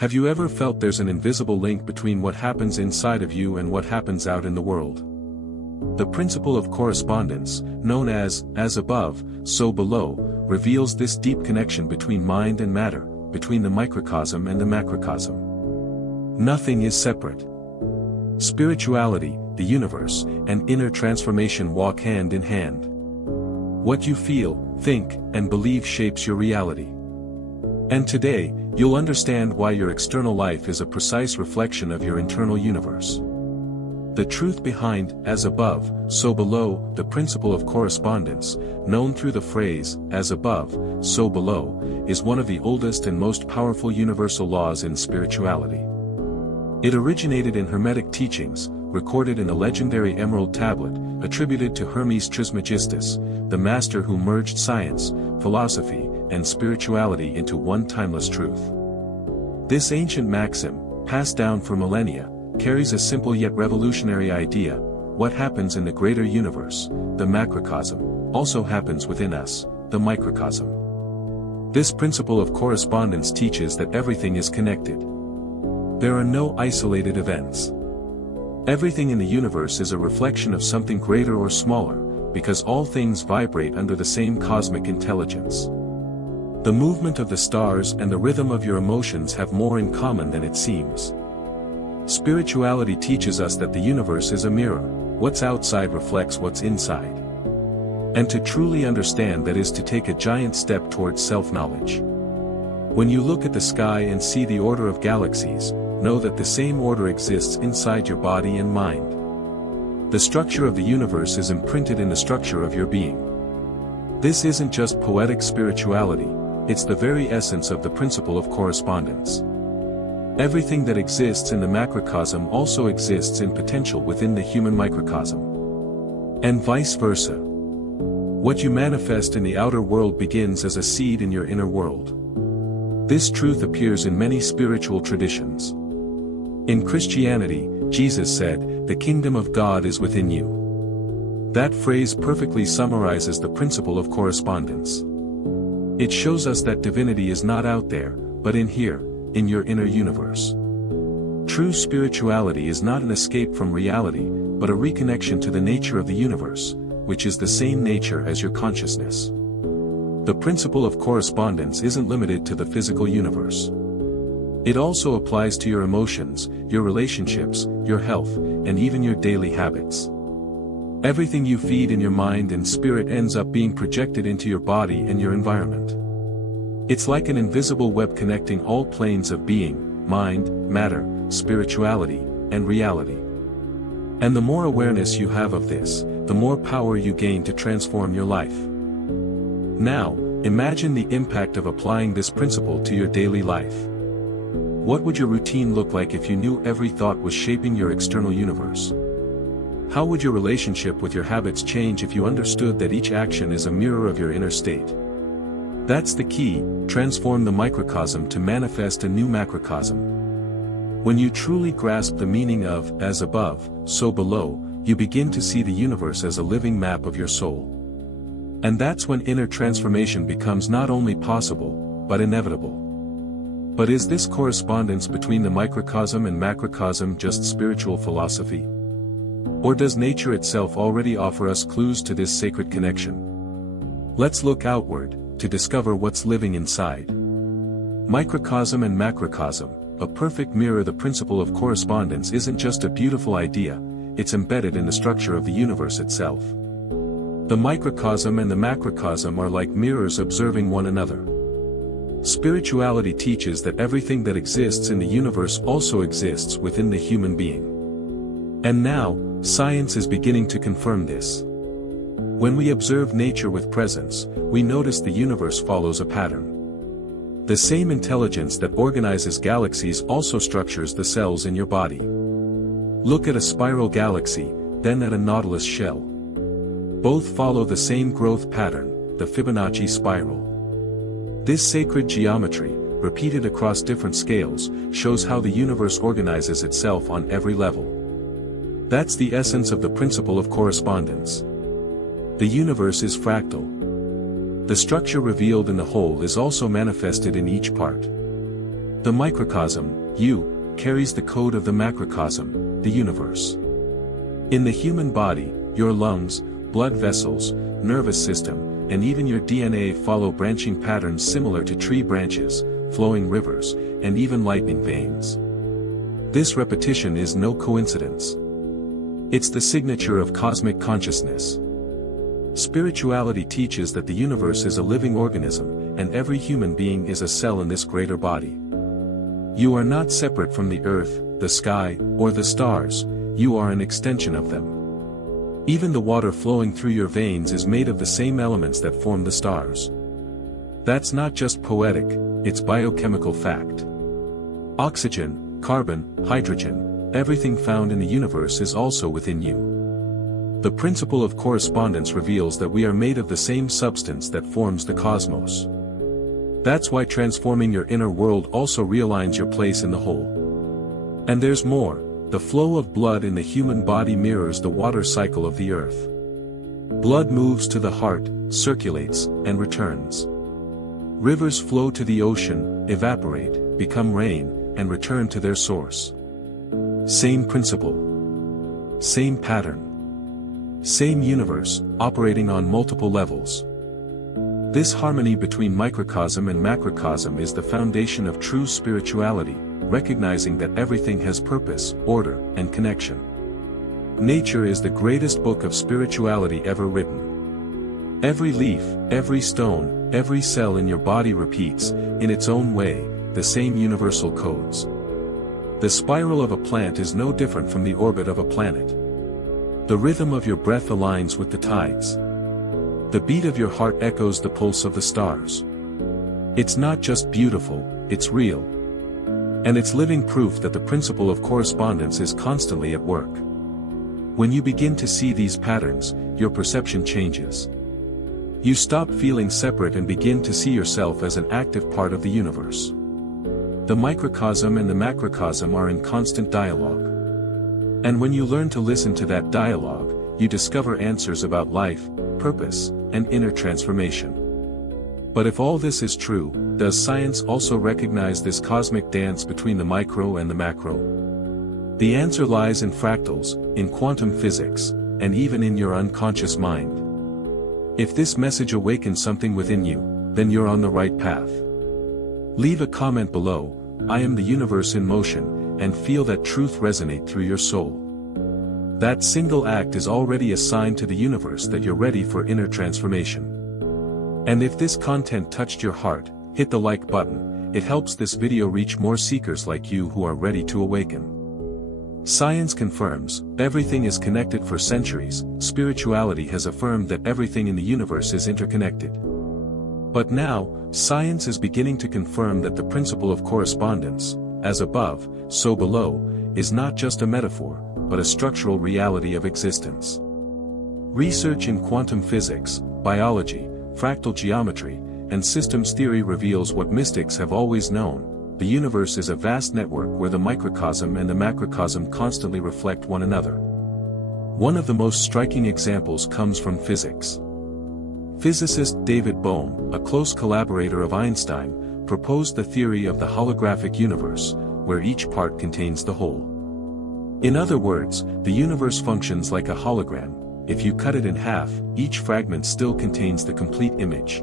Have you ever felt there's an invisible link between what happens inside of you and what happens out in the world? The principle of correspondence, known as above, so below, reveals this deep connection between mind and matter, between the microcosm and the macrocosm. Nothing is separate. Spirituality, the universe, and inner transformation walk hand in hand. What you feel, think, and believe shapes your reality. And today, you'll understand why your external life is a precise reflection of your internal universe. The truth behind, as above, so below, the principle of correspondence, known through the phrase, as above, so below, is one of the oldest and most powerful universal laws in spirituality. It originated in Hermetic teachings, recorded in a legendary emerald tablet, attributed to Hermes Trismegistus, the master who merged science, philosophy, and spirituality into one timeless truth. This ancient maxim, passed down for millennia, carries a simple yet revolutionary idea: what happens in the greater universe, the macrocosm, also happens within us, the microcosm. This principle of correspondence teaches that everything is connected. There are no isolated events. Everything in the universe is a reflection of something greater or smaller, because all things vibrate under the same cosmic intelligence. The movement of the stars and the rhythm of your emotions have more in common than it seems. Spirituality teaches us that the universe is a mirror. What's outside reflects what's inside. And to truly understand that is to take a giant step towards self-knowledge. When you look at the sky and see the order of galaxies, know that the same order exists inside your body and mind. The structure of the universe is imprinted in the structure of your being. This isn't just poetic spirituality, it's the very essence of the principle of correspondence. Everything that exists in the macrocosm also exists in potential within the human microcosm. And vice versa. What you manifest in the outer world begins as a seed in your inner world. This truth appears in many spiritual traditions. In Christianity, Jesus said, "The kingdom of God is within you." That phrase perfectly summarizes the principle of correspondence. It shows us that divinity is not out there, but in here, in your inner universe. True spirituality is not an escape from reality, but a reconnection to the nature of the universe, which is the same nature as your consciousness. The principle of correspondence isn't limited to the physical universe. It also applies to your emotions, your relationships, your health, and even your daily habits. Everything you feed in your mind and spirit ends up being projected into your body and your environment. It's like an invisible web connecting all planes of being, mind, matter, spirituality, and reality. And the more awareness you have of this, the more power you gain to transform your life. Now, imagine the impact of applying this principle to your daily life. What would your routine look like if you knew every thought was shaping your external universe? How would your relationship with your habits change if you understood that each action is a mirror of your inner state? That's the key: transform the microcosm to manifest a new macrocosm. When you truly grasp the meaning of, as above, so below, you begin to see the universe as a living map of your soul. And that's when inner transformation becomes not only possible, but inevitable. But is this correspondence between the microcosm and macrocosm just spiritual philosophy? Or does nature itself already offer us clues to this sacred connection? Let's look outward, to discover what's living inside. Microcosm and macrocosm, a perfect mirror. The principle of correspondence isn't just a beautiful idea, it's embedded in the structure of the universe itself. The microcosm and the macrocosm are like mirrors observing one another. Spirituality teaches that everything that exists in the universe also exists within the human being. And now, science is beginning to confirm this. When we observe nature with presence, we notice the universe follows a pattern. The same intelligence that organizes galaxies also structures the cells in your body. Look at a spiral galaxy, then at a nautilus shell. Both follow the same growth pattern, the Fibonacci spiral. This sacred geometry, repeated across different scales, shows how the universe organizes itself on every level. That's the essence of the principle of correspondence. The universe is fractal. The structure revealed in the whole is also manifested in each part. The microcosm, you, carries the code of the macrocosm, the universe. In the human body, your lungs, blood vessels, nervous system, and even your DNA follow branching patterns similar to tree branches, flowing rivers, and even lightning veins. This repetition is no coincidence. It's the signature of cosmic consciousness. Spirituality teaches that the universe is a living organism, and every human being is a cell in this greater body. You are not separate from the earth, the sky, or the stars, you are an extension of them. Even the water flowing through your veins is made of the same elements that form the stars. That's not just poetic, it's biochemical fact. Oxygen, carbon, hydrogen, everything found in the universe is also within you. The principle of correspondence reveals that we are made of the same substance that forms the cosmos. That's why transforming your inner world also realigns your place in the whole. And there's more. The flow of blood in the human body mirrors the water cycle of the earth. Blood moves to the heart, circulates, and returns. Rivers flow to the ocean, evaporate, become rain, and return to their source. Same principle. Same pattern. Same universe, operating on multiple levels. This harmony between microcosm and macrocosm is the foundation of true spirituality, recognizing that everything has purpose, order, and connection. Nature is the greatest book of spirituality ever written. Every leaf, every stone, every cell in your body repeats, in its own way, the same universal codes. The spiral of a plant is no different from the orbit of a planet. The rhythm of your breath aligns with the tides. The beat of your heart echoes the pulse of the stars. It's not just beautiful, it's real. And it's living proof that the principle of correspondence is constantly at work. When you begin to see these patterns, your perception changes. You stop feeling separate and begin to see yourself as an active part of the universe. The microcosm and the macrocosm are in constant dialogue. And when you learn to listen to that dialogue, you discover answers about life, purpose, and inner transformation. But if all this is true, does science also recognize this cosmic dance between the micro and the macro? The answer lies in fractals, in quantum physics, and even in your unconscious mind. If this message awakens something within you, then you're on the right path. Leave a comment below, I am the universe in motion, and feel that truth resonate through your soul. That single act is already a sign to the universe that you're ready for inner transformation. And if this content touched your heart, hit the like button, it helps this video reach more seekers like you who are ready to awaken. Science confirms, everything is connected for centuries, spirituality has affirmed that everything in the universe is interconnected. But now, science is beginning to confirm that the principle of correspondence, as above, so below, is not just a metaphor, but a structural reality of existence. Research in quantum physics, biology, fractal geometry, and systems theory reveals what mystics have always known: the universe is a vast network where the microcosm and the macrocosm constantly reflect one another. One of the most striking examples comes from physics. Physicist David Bohm, a close collaborator of Einstein, proposed the theory of the holographic universe, where each part contains the whole. In other words, the universe functions like a hologram. If you cut it in half, each fragment still contains the complete image.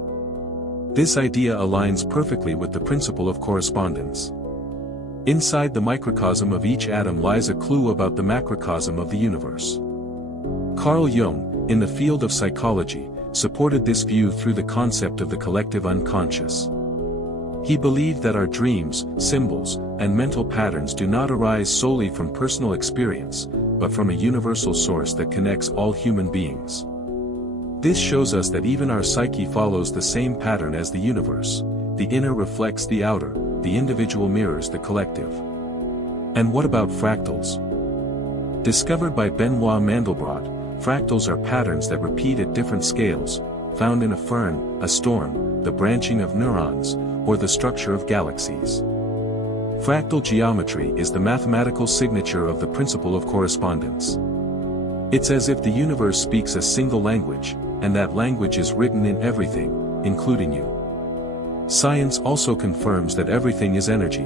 This idea aligns perfectly with the principle of correspondence. Inside the microcosm of each atom lies a clue about the macrocosm of the universe. Carl Jung, in the field of psychology, supported this view through the concept of the collective unconscious. He believed that our dreams, symbols, and mental patterns do not arise solely from personal experience, but from a universal source that connects all human beings. This shows us that even our psyche follows the same pattern as the universe. The inner reflects the outer, the individual mirrors the collective. And what about fractals? Discovered by Benoit Mandelbrot, fractals are patterns that repeat at different scales, found in a fern, a storm, the branching of neurons, or the structure of galaxies. Fractal geometry is the mathematical signature of the principle of correspondence. It's as if the universe speaks a single language, and that language is written in everything, including you. Science also confirms that everything is energy.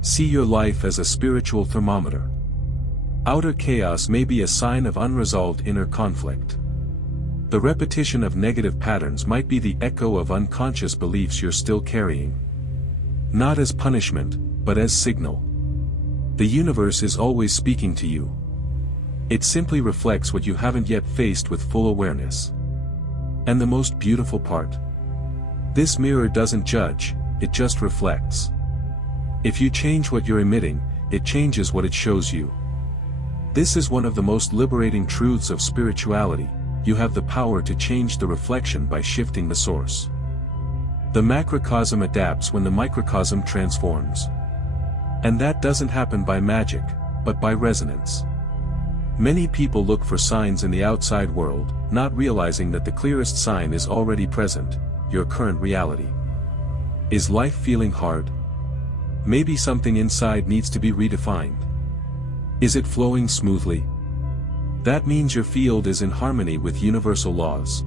See your life as a spiritual thermometer. Outer chaos may be a sign of unresolved inner conflict. The repetition of negative patterns might be the echo of unconscious beliefs you're still carrying. Not as punishment, but as signal. The universe is always speaking to you. It simply reflects what you haven't yet faced with full awareness. And the most beautiful part? This mirror doesn't judge, it just reflects. If you change what you're emitting, it changes what it shows you. This is one of the most liberating truths of spirituality. You have the power to change the reflection by shifting the source. The macrocosm adapts when the microcosm transforms. And that doesn't happen by magic, but by resonance. Many people look for signs in the outside world, not realizing that the clearest sign is already present, your current reality. Is life feeling hard? Maybe something inside needs to be redefined. Is it flowing smoothly? That means your field is in harmony with universal laws.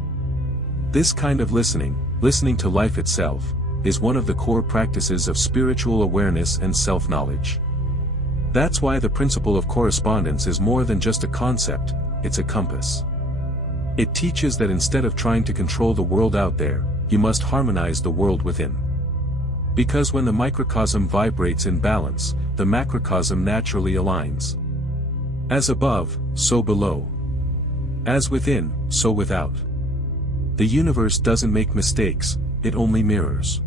This kind of listening to life itself, is one of the core practices of spiritual awareness and self-knowledge. That's why the principle of correspondence is more than just a concept, it's a compass. It teaches that instead of trying to control the world out there, you must harmonize the world within. Because when the microcosm vibrates in balance, the macrocosm naturally aligns. As above, so below. As within, so without. The universe doesn't make mistakes, it only mirrors.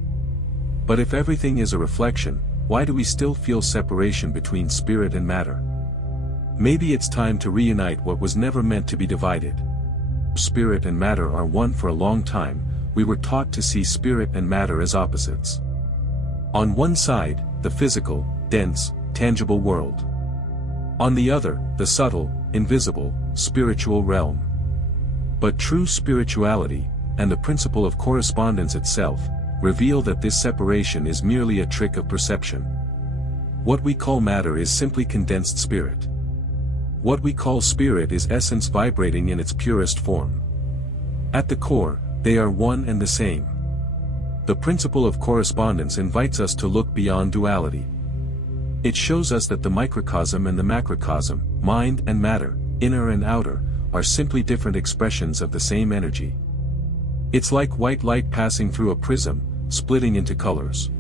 But if everything is a reflection, why do we still feel separation between spirit and matter? Maybe it's time to reunite what was never meant to be divided. Spirit and matter are one. For a long time, we were taught to see spirit and matter as opposites. On one side, the physical, dense, tangible world. On the other, the subtle, invisible, spiritual realm. But true spirituality, and the principle of correspondence itself, reveal that this separation is merely a trick of perception. What we call matter is simply condensed spirit. What we call spirit is essence vibrating in its purest form. At the core, they are one and the same. The principle of correspondence invites us to look beyond duality. It shows us that the microcosm and the macrocosm, mind and matter, inner and outer, are simply different expressions of the same energy. It's like white light passing through a prism, splitting into colors.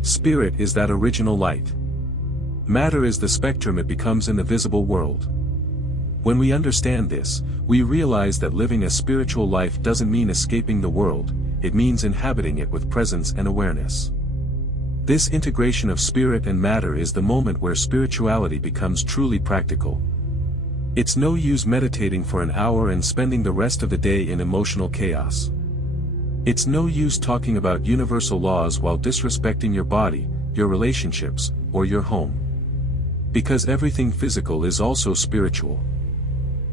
Spirit is that original light. Matter is the spectrum it becomes in the visible world. When we understand this, we realize that living a spiritual life doesn't mean escaping the world, it means inhabiting it with presence and awareness. This integration of spirit and matter is the moment where spirituality becomes truly practical. It's no use meditating for an hour and spending the rest of the day in emotional chaos. It's no use talking about universal laws while disrespecting your body, your relationships, or your home. Because everything physical is also spiritual.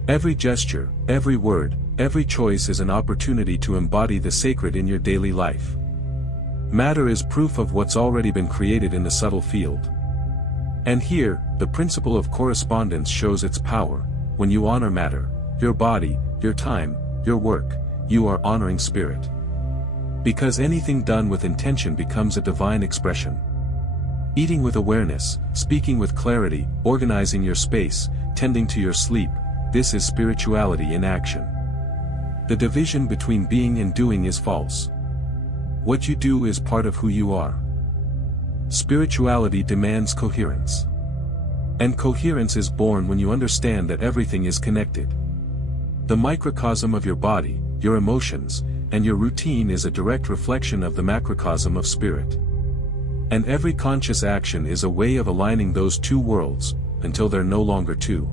Every gesture, every word, every choice is an opportunity to embody the sacred in your daily life. Matter is proof of what's already been created in the subtle field. And here, the principle of correspondence shows its power. When you honor matter, your body, your time, your work, you are honoring spirit. Because anything done with intention becomes a divine expression. Eating with awareness, speaking with clarity, organizing your space, tending to your sleep, this is spirituality in action. The division between being and doing is false. What you do is part of who you are. Spirituality demands coherence. And coherence is born when you understand that everything is connected. The microcosm of your body, your emotions, and your routine is a direct reflection of the macrocosm of spirit. And every conscious action is a way of aligning those two worlds, until they're no longer two.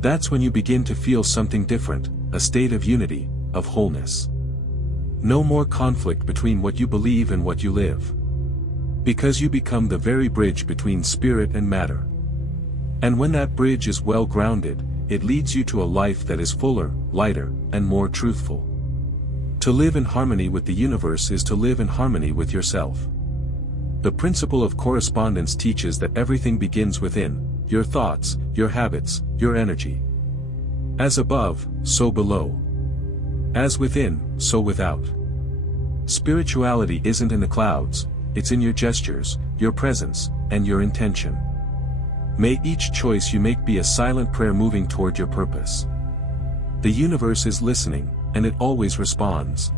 That's when you begin to feel something different, a state of unity, of wholeness. No more conflict between what you believe and what you live. Because you become the very bridge between spirit and matter. And when that bridge is well grounded, it leads you to a life that is fuller, lighter, and more truthful. To live in harmony with the universe is to live in harmony with yourself. The principle of correspondence teaches that everything begins within, your thoughts, your habits, your energy. As above, so below. As within, so without. Spirituality isn't in the clouds, it's in your gestures, your presence, and your intention. May each choice you make be a silent prayer moving toward your purpose. The universe is listening, and it always responds.